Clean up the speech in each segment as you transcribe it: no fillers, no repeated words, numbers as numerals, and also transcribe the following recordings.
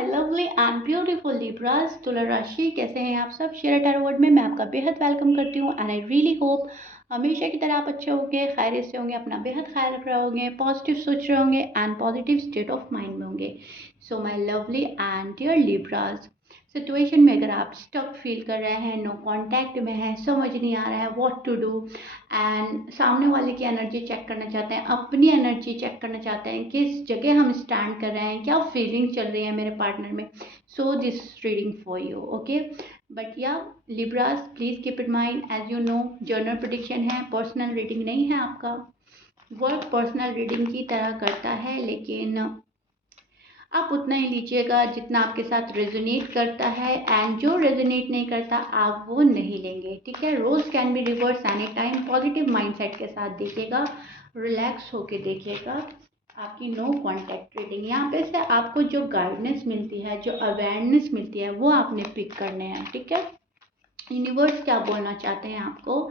My lovely and beautiful Libras तुला राशि, कैसे हैं आप सब। शेयर टैरो वर्ड में मैं आपका बेहद वेलकम करती हूँ एंड आई रियली होप हमेशा की तरह आप अच्छे होंगे, खैरियत से होंगे, अपना बेहद ख्याल रख रहे होंगे, पॉजिटिव सोच रहे होंगे and positive state of mind में होंगे। So my lovely and dear Libras, situation में अगर आप स्टक फील कर रहे हैं, नो कांटेक्ट में हैं, समझ नहीं आ रहा है व्हाट टू डू एंड सामने वाले की एनर्जी चेक करना चाहते हैं, अपनी एनर्जी चेक करना चाहते हैं, किस जगह हम स्टैंड कर रहे हैं, क्या फीलिंग चल रही है मेरे पार्टनर में, so this reading for you, okay. But या Libras, please keep in mind, as you know general prediction है, पर्सनल रीडिंग नहीं है। आपका वर्क पर्सनल रीडिंग की तरह करता है, लेकिन आप उतना ही लीजिएगा जितना आपके साथ रेजोनेट करता है, एंड जो रेजोनेट नहीं करता आप वो नहीं लेंगे, ठीक है। Rose can be reverse any time. Positive mindset के साथ देखिएगा, रिलैक्स होके देखिएगा। आपकी नो कॉन्टैक्ट रीडिंग, यहाँ पे से आपको जो गाइडेंस मिलती है, जो अवेयरनेस मिलती है, वो आपने पिक करने हैं, ठीक है। यूनिवर्स क्या बोलना चाहते हैं आपको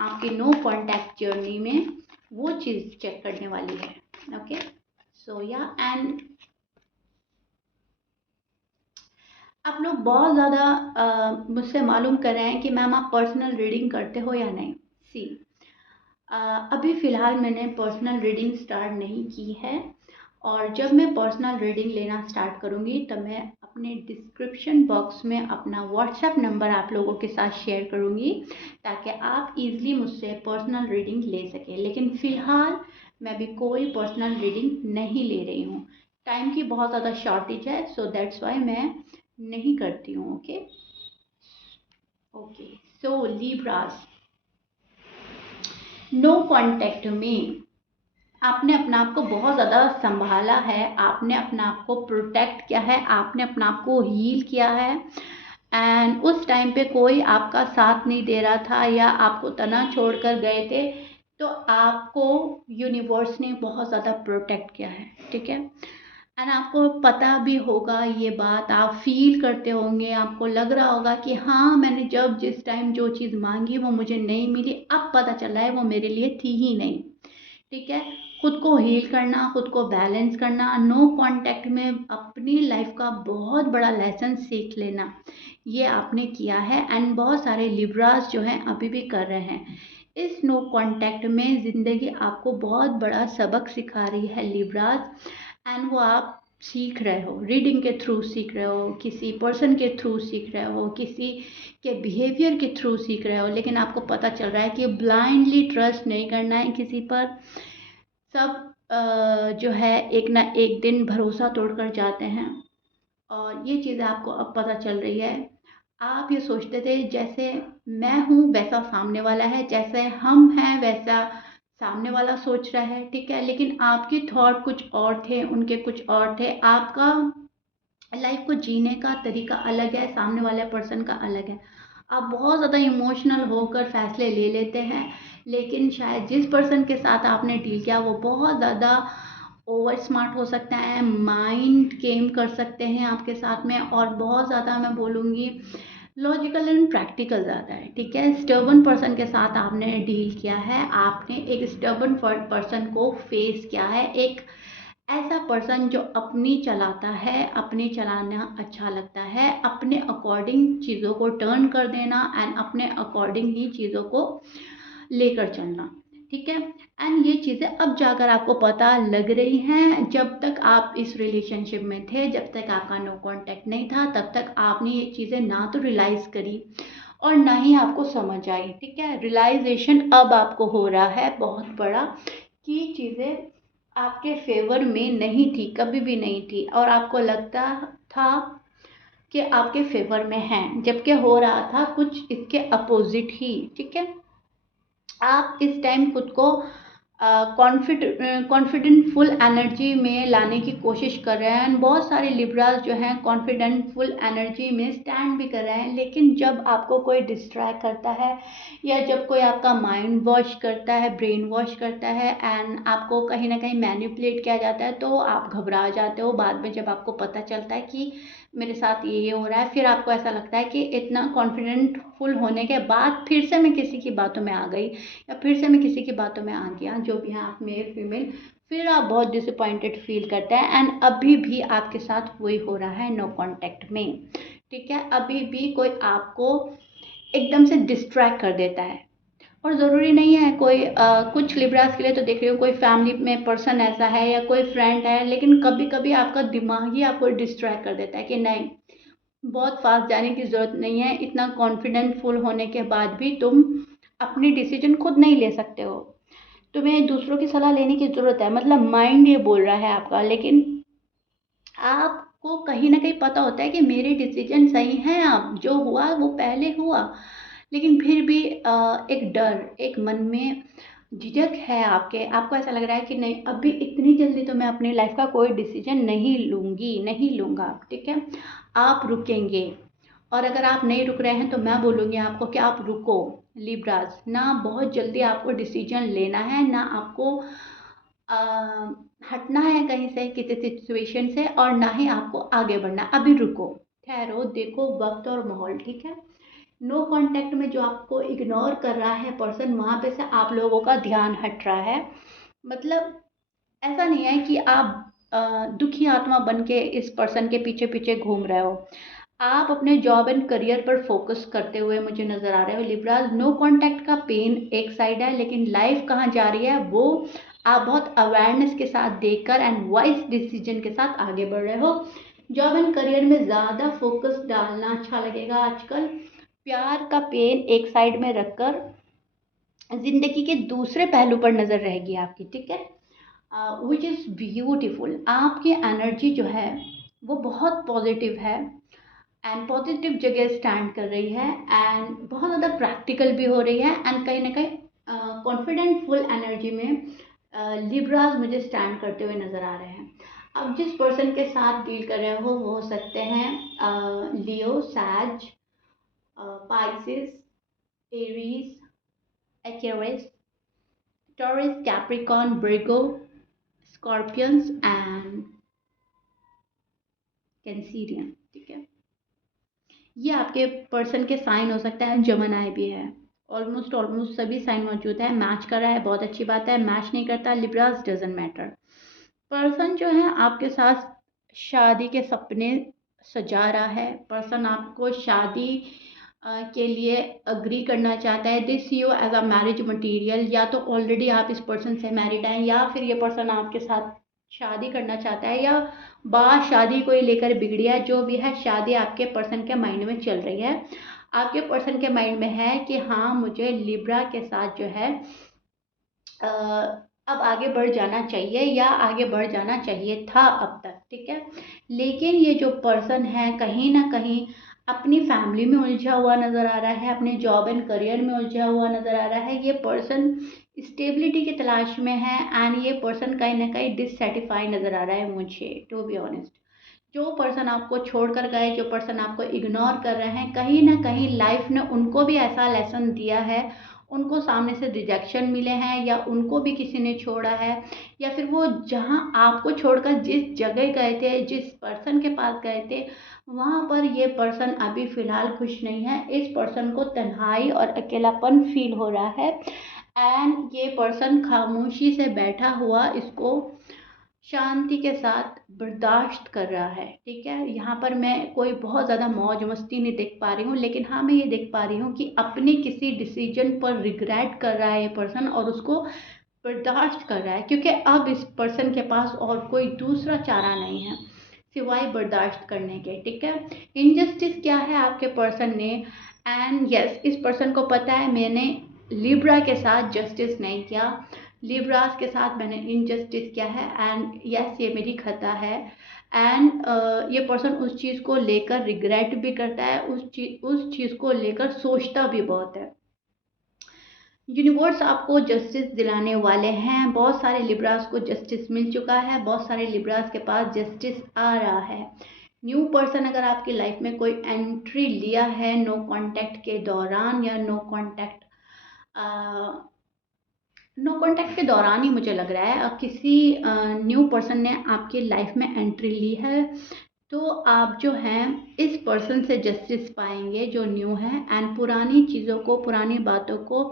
आपकी नो कॉन्टैक्ट जर्नी में, वो चीज़ चेक करने वाली है, ओके। सो या एंड आप लोग बहुत ज़्यादा मुझसे मालूम कर रहे हैं कि मैम आप पर्सनल रीडिंग करते हो या नहीं। सी, अभी फ़िलहाल मैंने पर्सनल रीडिंग स्टार्ट नहीं की है, और जब मैं पर्सनल रीडिंग लेना स्टार्ट करूँगी तब मैं अपने डिस्क्रिप्शन बॉक्स में अपना व्हाट्सएप नंबर आप लोगों के साथ शेयर करूँगी, ताकि आप इजीली मुझसे पर्सनल रीडिंग ले सकें। लेकिन फ़िलहाल मैं भी कोई पर्सनल रीडिंग नहीं ले रही हूँ, टाइम की बहुत ज़्यादा शॉर्टेज है, सो दैट्स वाई मैं नहीं करती हूँ, ओके। ओके, सो लिब्रास, नो कांटेक्ट में आपने अपना आप को बहुत ज़्यादा संभाला है, आपने अपना आप को प्रोटेक्ट किया है, आपने अपना आप को हील किया है, एंड उस टाइम पे कोई आपका साथ नहीं दे रहा था या आपको तना छोड़ कर गए थे, तो आपको यूनिवर्स ने बहुत ज़्यादा प्रोटेक्ट किया है, ठीक है। एंड आपको पता भी होगा ये बात, आप फील करते होंगे, आपको लग रहा होगा कि हाँ मैंने जब जिस टाइम जो चीज़ मांगी वो मुझे नहीं मिली, अब पता चला है वो मेरे लिए थी ही नहीं, ठीक है। खुद को हील करना, खुद को बैलेंस करना, नो कांटेक्ट में अपनी लाइफ का बहुत बड़ा लेसन सीख लेना, ये आपने किया है, एंड बहुत सारे लिब्रास जो हैं अभी भी कर रहे हैं। इस नो कांटेक्ट में ज़िंदगी आपको बहुत बड़ा सबक सिखा रही है लिब्रास, एंड वो आप सीख रहे हो, रीडिंग के थ्रू सीख रहे हो, किसी पर्सन के थ्रू सीख रहे हो, किसी के बिहेवियर के थ्रू सीख रहे हो, लेकिन आपको पता चल रहा है कि ब्लाइंडली ट्रस्ट नहीं करना है किसी पर। सब जो है एक ना एक दिन भरोसा तोड़कर जाते हैं, और ये चीज़ें आपको अब पता चल रही है। आप ये सोचते थे जैसे मैं हूँ वैसा सामने वाला है, जैसे हम हैं वैसा सामने वाला सोच रहा है, ठीक है। लेकिन आपकी थॉट कुछ और थे, उनके कुछ और थे, आपका लाइफ को जीने का तरीका अलग है, सामने वाले पर्सन का अलग है। आप बहुत ज़्यादा इमोशनल होकर फैसले ले लेते हैं, लेकिन शायद जिस पर्सन के साथ आपने डील किया वो बहुत ज़्यादा ओवर स्मार्ट हो सकता है, माइंड गेम कर सकते हैं आपके साथ में, और बहुत ज़्यादा मैं बोलूँगी लॉजिकल एंड प्रैक्टिकल ज़्यादा है, ठीक है। स्टर्बन पर्सन के साथ आपने डील किया है, आपने एक स्टर्बन पर्सन को फेस किया है, एक ऐसा पर्सन जो अपनी चलाता है, अपने चलाना अच्छा लगता है, अपने अकॉर्डिंग चीज़ों को टर्न कर देना, एंड अपने अकॉर्डिंग ही चीज़ों को लेकर चलना, ठीक है। एंड ये चीज़ें अब जाकर आपको पता लग रही हैं, जब तक आप इस रिलेशनशिप में थे, जब तक आपका नो कांटेक्ट नहीं था, तब तक आपने ये चीज़ें ना तो रियलाइज़ करी और ना ही आपको समझ आई, ठीक है। रियलाइजेशन अब आपको हो रहा है बहुत बड़ा, कि चीज़ें आपके फेवर में नहीं थी, कभी भी नहीं थी, और आपको लगता था कि आपके फेवर में हैं, जबकि हो रहा था कुछ इसके अपोजिट ही, ठीक है। आप इस टाइम खुद को कॉन्फिडेंट फुल एनर्जी में लाने की कोशिश कर रहे हैं। बहुत सारे लिब्रास जो हैं कॉन्फिडेंट फुल एनर्जी में स्टैंड भी कर रहे हैं, लेकिन जब आपको कोई डिस्ट्रैक्ट करता है या जब कोई आपका माइंड वॉश करता है, ब्रेन वॉश करता है, एंड आपको कहीं ना कहीं मैनिपुलेट किया जाता है, तो आप घबरा जाते हो। बाद में जब आपको पता चलता है कि मेरे साथ ये हो रहा है, फिर आपको ऐसा लगता है कि इतना कॉन्फिडेंट फुल होने के बाद फिर से मैं किसी की बातों में आ गई, या फिर से मैं किसी की बातों में आ गया, जो भी है आप मेल फीमेल फिर आप बहुत डिसअपॉइंटेड फील करते हैं एंड अभी भी आपके साथ वही हो रहा है नो कांटेक्ट में, ठीक है। अभी भी कोई आपको एकदम से डिस्ट्रैक्ट कर देता है। और ज़रूरी नहीं है कोई कुछ लिब्रास के लिए तो देख रही हूँ कोई फैमिली में पर्सन ऐसा है या कोई फ्रेंड है, लेकिन कभी कभी आपका दिमाग ही आपको डिस्ट्रैक्ट कर देता है कि नहीं, बहुत फास्ट जाने की ज़रूरत नहीं है, इतना कॉन्फिडेंट फुल होने के बाद भी तुम अपनी डिसीजन खुद नहीं ले सकते हो, तुम्हें दूसरों की सलाह लेने की ज़रूरत है। मतलब माइंड ये बोल रहा है आपका, लेकिन आपको कहीं ना कहीं पता होता है कि मेरे डिसीजन सही हैं, अब जो हुआ वो पहले हुआ, लेकिन फिर भी एक डर, एक मन में झिझक है आपके, आपको ऐसा लग रहा है कि नहीं अभी इतनी जल्दी तो मैं अपनी लाइफ का कोई डिसीजन नहीं लूँगी, नहीं लूँगा, ठीक है। आप रुकेंगे, और अगर आप नहीं रुक रहे हैं तो मैं बोलूँगी आपको कि आप रुको। लिब्रास, ना बहुत जल्दी आपको डिसीजन लेना है, ना आपको अ, हटना है कहीं से किसी सिचुएशन से, और ना ही आपको आगे बढ़ना। अभी रुको, ठहरो, देखो वक्त और माहौल, ठीक है। नो कांटेक्ट में जो आपको इग्नोर कर रहा है पर्सन, वहाँ पे से आप लोगों का ध्यान हट रहा है। मतलब ऐसा नहीं है कि आप दुखी आत्मा बन के इस पर्सन के पीछे पीछे घूम रहे हो, आप अपने जॉब एंड करियर पर फोकस करते हुए मुझे नजर आ रहे हो लिब्राज। नो कांटेक्ट का पेन एक साइड है, लेकिन लाइफ कहाँ जा रही है वो आप बहुत अवेयरनेस के साथ देखकर एंड वाइज डिसीजन के साथ आगे बढ़ रहे हो। जॉब एंड करियर में ज़्यादा फोकस डालना अच्छा लगेगा आजकल। प्यार का पेन एक साइड में रखकर जिंदगी के दूसरे पहलू पर नजर रहेगी आपकी, ठीक है। Which is beautiful. आपकी एनर्जी जो है वो बहुत पॉजिटिव है एंड पॉजिटिव जगह स्टैंड कर रही है, एंड बहुत ज़्यादा प्रैक्टिकल भी हो रही है, एंड कहीं ना कहीं कॉन्फिडेंट फुल एनर्जी में लिब्राज मुझे स्टैंड करते हुए नज़र आ रहे हैं। अब जिस पर्सन के साथ डील कर रहे हो वो हो सकते हैं Leo, Sag, Pisces, Aries, Aquarius, Taurus, Capricorn, Virgo, Scorpions and Cancerians, ठीक है। ये आपके पर्सन के साइन हो सकता है, जमनाई भी है। ऑलमोस्ट ऑलमोस्ट सभी साइन मौजूद है। मैच कर रहा है बहुत अच्छी बात है, मैच नहीं करता लिब्रास डजंट मैटर। पर्सन जो है आपके साथ शादी के सपने सजा रहा है। पर्सन आपको शादी के लिए अग्री करना चाहता है। This you as a marriage material, या तो ऑलरेडी आप इस पर्सन से मैरिड हैं, या फिर ये पर्सन आपके साथ शादी करना चाहता है, या बात शादी को ही लेकर बिगड़ी है। जो भी है, शादी आपके पर्सन के माइंड में चल रही है। आपके पर्सन के माइंड में है कि हाँ मुझे लिब्रा के साथ जो है अ, अब आगे बढ़ जाना चाहिए, या आगे बढ़ जाना चाहिए था अब तक, ठीक है। लेकिन ये जो पर्सन है कहीं ना कहीं अपनी फैमिली में उलझा हुआ नज़र आ रहा है, अपने जॉब एंड करियर में उलझा हुआ नज़र आ रहा है। ये पर्सन स्टेबिलिटी की तलाश में है, एंड ये पर्सन कहीं ना कहीं डिससेटिस्फाई नज़र आ रहा है मुझे, टू बी ऑनेस्ट। जो पर्सन आपको छोड़कर गए, जो पर्सन आपको इग्नोर कर रहे हैं, कहीं ना कहीं लाइफ ने उनको भी ऐसा लेसन दिया है, उनको सामने से रिजेक्शन मिले हैं, या उनको भी किसी ने छोड़ा है, या फिर वो जहाँ आपको छोड़कर जिस जगह गए थे, जिस पर्सन के पास गए थे, वहाँ पर ये पर्सन अभी फ़िलहाल खुश नहीं है। इस पर्सन को तन्हाई और अकेलापन फील हो रहा है, एंड ये पर्सन खामोशी से बैठा हुआ इसको शांति के साथ बर्दाश्त कर रहा है, ठीक है। यहाँ पर मैं कोई बहुत ज़्यादा मौज मस्ती नहीं देख पा रही हूँ, लेकिन हाँ मैं ये देख पा रही हूँ कि अपने किसी डिसीजन पर रिग्रेट कर रहा है ये पर्सन, और उसको बर्दाश्त कर रहा है, क्योंकि अब इस पर्सन के पास और कोई दूसरा चारा नहीं है सिवाय बर्दाश्त करने के, ठीक है। इनजस्टिस क्या है आपके पर्सन ने, एंड यस इस पर्सन को पता है मैंने लिब्रा के साथ जस्टिस नहीं किया, लिब्रास के साथ मैंने इनजस्टिस किया है, एंड यस ये मेरी खता है। एंड ये पर्सन उस चीज़ को लेकर रिग्रेट भी करता है, उस चीज़ को लेकर सोचता भी बहुत है। यूनिवर्स आपको जस्टिस दिलाने वाले हैं। बहुत सारे लिब्रास को जस्टिस मिल चुका है, बहुत सारे लिब्रास के पास जस्टिस आ रहा है। न्यू पर्सन अगर आपकी लाइफ में कोई एंट्री लिया है नो कांटेक्ट के दौरान, या नो कांटेक्ट के दौरान ही मुझे लग रहा है किसी न्यू पर्सन ने आपकी लाइफ में एंट्री ली है, तो आप जो हैं इस पर्सन से जस्टिस पाएंगे जो न्यू है, एंड पुरानी चीज़ों को, पुरानी बातों को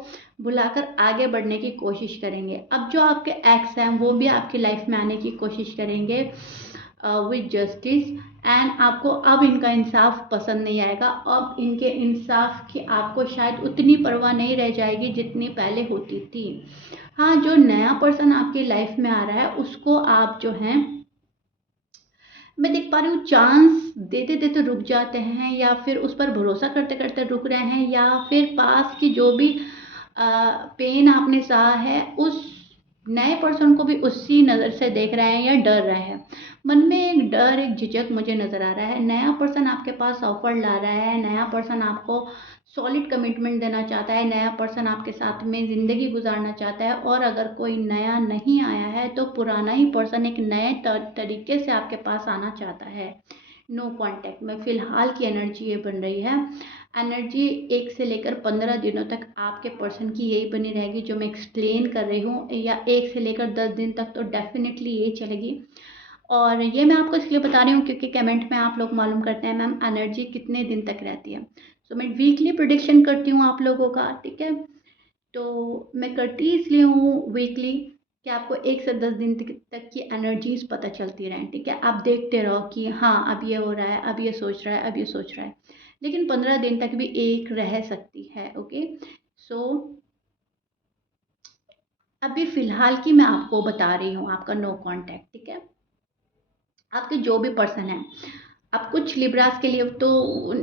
भुलाकर आगे बढ़ने की कोशिश करेंगे। अब जो आपके एक्स हैं वो भी आपकी लाइफ में आने की कोशिश करेंगे विद जस्टिस, एंड आपको अब इनका इंसाफ पसंद नहीं आएगा। अब इनके इंसाफ की आपको शायद उतनी परवाह नहीं रह जाएगी जितनी पहले होती थी। हाँ, जो नया पर्सन आपकी लाइफ में आ रहा है उसको आप जो हैं, मैं देख पा रही हूँ, चांस देते देते रुक जाते हैं, या फिर उस पर भरोसा करते करते रुक रहे हैं, या फिर पास की जो भी पेन आपने सहा है उस नए पर्सन को भी उसी नज़र से देख रहे हैं या डर रहे हैं। मन में एक डर, एक झिझक मुझे नज़र आ रहा है। नया पर्सन आपके पास ऑफर ला रहा है, नया पर्सन आपको सॉलिड कमिटमेंट देना चाहता है, नया पर्सन आपके साथ में ज़िंदगी गुजारना चाहता है। और अगर कोई नया नहीं आया है तो पुराना ही पर्सन एक नए तरीके से आपके पास आना चाहता है। नो कांटेक्ट में फ़िलहाल की एनर्जी ये बन रही है। एनर्जी 1 से लेकर 15 दिनों तक आपके पर्सन की यही बनी रहेगी जो मैं एक्सप्लेन कर रही हूँ, या 1 से लेकर 10 दिन तक तो डेफिनेटली यही चलेगी। और ये मैं आपको इसलिए बता रही हूँ क्योंकि कमेंट में आप लोग मालूम करते हैं मैम एनर्जी कितने दिन तक रहती है। सो मैं वीकली प्रोडिक्शन करती हूँ आप लोगों का, ठीक है। तो मैं करती इसलिए हूँ वीकली कि आपको 1 से 10 दिन तक की एनर्जीज पता चलती रहें, ठीक है। आप देखते रहो कि हाँ अब ये हो रहा है, अब ये सोच रहा है, अब ये सोच रहा है, लेकिन 15 दिन तक भी एक रह सकती है, ओके। सो अभी फ़िलहाल की मैं आपको बता रही हूँ आपका नो कांटेक्ट, ठीक है। आपके जो भी पर्सन है, अब कुछ लिब्रास के लिए तो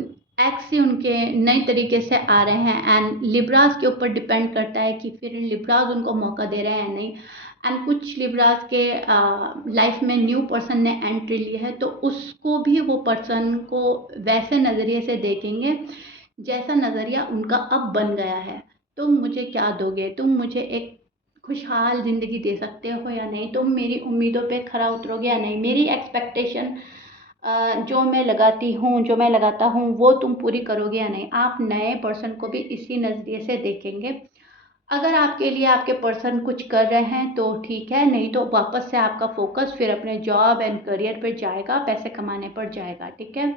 एक्स ही उनके नए तरीके से आ रहे हैं, एंड लिब्रास के ऊपर डिपेंड करता है कि फिर लिब्रास उनको मौका दे रहे हैं या नहीं। एंड कुछ लिब्रास के लाइफ में न्यू पर्सन ने एंट्री ली है तो उसको भी वो पर्सन को वैसे नज़रिए से देखेंगे जैसा नज़रिया उनका अब बन गया है। तुम मुझे क्या दोगे, तुम मुझे एक खुशहाल ज़िंदगी दे सकते हो या नहीं, तुम मेरी उम्मीदों पे खरा उतरोगे या नहीं, मेरी एक्सपेक्टेशन जो मैं लगाती हूँ, जो मैं लगाता हूँ वो तुम पूरी करोगे या नहीं। आप नए पर्सन को भी इसी नज़रिए से देखेंगे। अगर आपके लिए आपके पर्सन कुछ कर रहे हैं तो ठीक है, नहीं तो वापस से आपका फोकस फिर अपने जॉब एंड करियर पर जाएगा, पैसे कमाने पर जाएगा, ठीक है।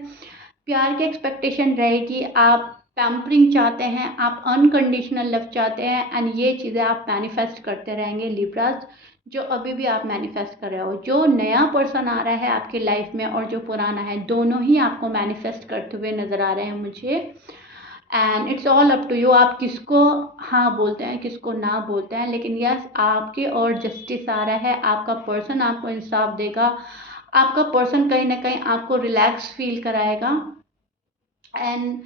प्यार की एक्सपेक्टेशन रहेगी, आप पैम्परिंग चाहते हैं, आप अनकंडीशनल लव चाहते हैं, एंड ये चीज़ें आप मैनिफेस्ट करते रहेंगे लिब्रास, जो अभी भी आप मैनिफेस्ट कर रहे हो। जो नया पर्सन आ रहा है आपकी लाइफ में और जो पुराना है, दोनों ही आपको मैनिफेस्ट करते हुए नज़र आ रहे हैं मुझे। And it's all up to you, आप किसको हाँ बोलते हैं, किसको ना बोलते हैं, लेकिन यस आपके और जस्टिस आ रहा है। आपका पर्सन आपको इंसाफ देगा, आपका पर्सन कहीं ना कहीं आपको रिलैक्स फील कराएगा, एंड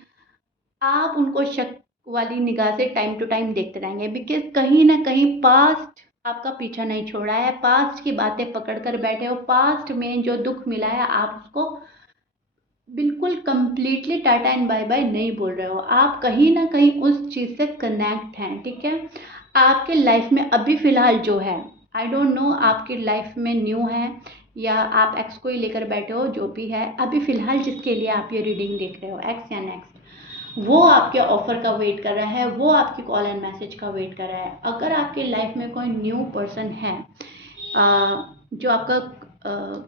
आप उनको शक वाली निगाह से टाइम टू टाइम देखते रहेंगे, बिकॉज कहीं ना कहीं पास्ट आपका पीछा नहीं छोड़ा है। पास्ट की बातें पकड़ कर बैठे हो, पास्ट में जो दुख मिला है आप उसको बिल्कुल completely tata and bye bye नहीं बोल रहे हो, आप कहीं ना कहीं उस चीज़ से कनेक्ट हैं, ठीक है। आपके लाइफ में अभी फ़िलहाल जो है, आई डोंट नो आपकी लाइफ में न्यू है या आप एक्स को ही लेकर बैठे हो, जो भी है अभी फ़िलहाल जिसके लिए आप ये रीडिंग देख रहे हो, एक्स या नेक्स्ट, वो आपके ऑफर का वेट कर रहा है, वो आपकी कॉल एंड मैसेज का वेट कर रहा है। अगर आपकी लाइफ में कोई न्यू पर्सन है जो आपका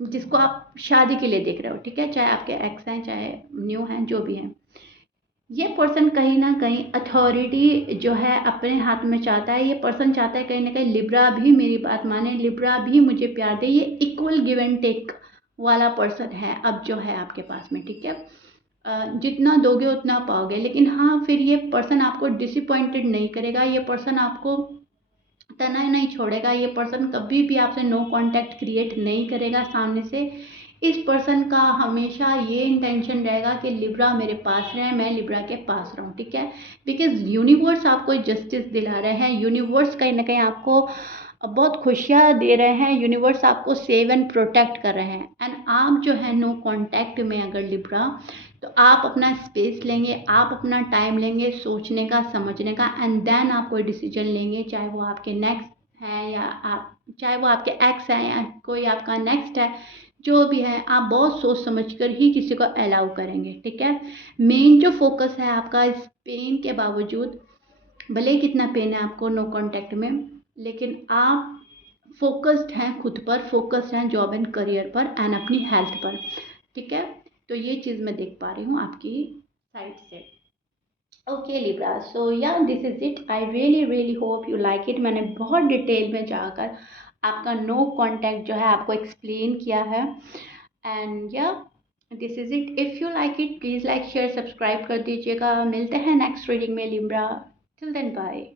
जिसको आप शादी के लिए देख रहे हो, ठीक है, चाहे आपके एक्स हैं चाहे न्यू हैं जो भी हैं, ये पर्सन कहीं ना कहीं अथॉरिटी जो है अपने हाथ में चाहता है। ये पर्सन चाहता है कहीं ना कहीं लिब्रा भी मेरी बात माने, लिब्रा भी मुझे प्यार दे। ये इक्वल गिव एंड टेक वाला पर्सन है अब जो है आपके पास में, ठीक है। जितना दोगे उतना पाओगे, लेकिन हाँ फिर ये पर्सन आपको डिसअपॉइंटेड नहीं करेगा, ये पर्सन आपको तना नहीं छोड़ेगा, ये पर्सन कभी भी आपसे नो कांटेक्ट क्रिएट नहीं करेगा सामने से। इस पर्सन का हमेशा ये इंटेंशन रहेगा कि लिब्रा मेरे पास रहे, मैं लिब्रा के पास रहूं, ठीक है। बिकॉज यूनिवर्स आपको जस्टिस दिला रहे हैं, यूनिवर्स कहीं ना कहीं आपको बहुत खुशियाँ दे रहे हैं, यूनिवर्स आपको सेव एंड प्रोटेक्ट कर रहे हैं। एंड आप जो है नो कांटेक्ट में अगर लिब्रा, तो आप अपना स्पेस लेंगे, आप अपना टाइम लेंगे सोचने का, समझने का, एंड देन आप कोई डिसीजन लेंगे, चाहे वो आपके नेक्स्ट है या आप, चाहे वो आपके एक्स है या कोई आपका नेक्स्ट है, जो भी है आप बहुत सोच समझ कर ही किसी को अलाउ करेंगे, ठीक है। मेन जो फोकस है आपका इस पेन के बावजूद, भले ही कितना पेन है आपको नो कांटेक्ट में, लेकिन आप फोकस्ड हैं खुद पर, फोकस्ड हैं जॉब एंड करियर पर एंड अपनी हेल्थ पर, ठीक है। तो ये चीज़ मैं देख पा रही हूँ आपकी साइड से। ओके लिब्रा, सो या this is it. I really really hope you like it. मैंने बहुत डिटेल में जाकर आपका नो कांटेक्ट जो है आपको एक्सप्लेन किया है। एंड या this is it. If you like it please like share subscribe कर दीजिएगा। मिलते हैं नेक्स्ट रीडिंग में लिब्रा। Till then bye.